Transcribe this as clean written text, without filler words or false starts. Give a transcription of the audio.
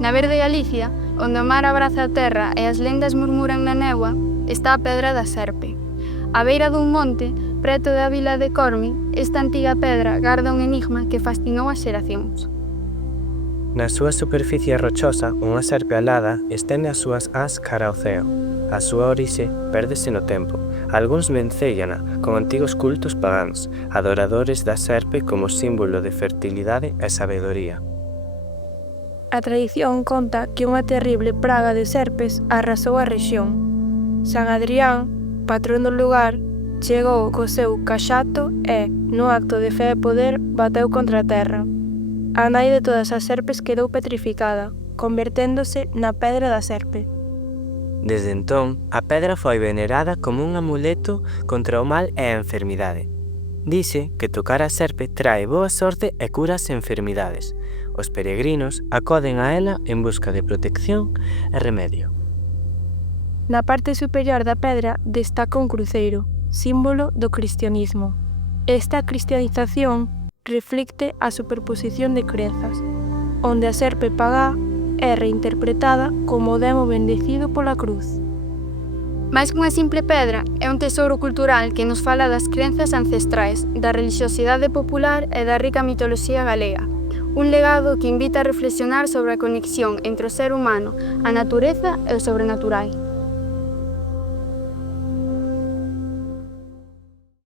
Na verde Galicia, onde o mar abraza a terra e as lendas murmuran na néboa, está a Pedra da Serpe. A beira dun monte, preto da vila de Cormi, esta antiga pedra garda un enigma que fascinou as xeracións. Na súa superficie rochosa, unha serpe alada estende as súas ás cara ao ceo. A súa orixe pérdese no tempo. Algúns vencéllana con antigos cultos pagáns, adoradores da serpe como símbolo de fertilidade e sabedoría. A tradición conta que unha terrible praga de serpes arrasou a rexión. San Adrián, patrón do lugar, chegou co seu caxato e, no acto de fe e poder, bateu contra a terra. A nai de todas as serpes quedou petrificada, converténdose na Pedra da Serpe. Desde entón, a pedra foi venerada como un amuleto contra o mal e a enfermidade. Dice que tocar a serpe trae boa sorte e cura as enfermidades. Os peregrinos acoden a ela en busca de protección e remedio. Na parte superior da pedra destaca un cruceiro, símbolo do cristianismo. Esta cristianización reflicte a superposición de crenzas, onde a serpe pagá é reinterpretada como o demo bendecido pola cruz. Mais que unha simple pedra, é un tesouro cultural que nos fala das crenzas ancestrais, da religiosidade popular e da rica mitoloxía galega. Un legado que invita a reflexionar sobre a conexión entre o ser humano, a natureza e o sobrenatural.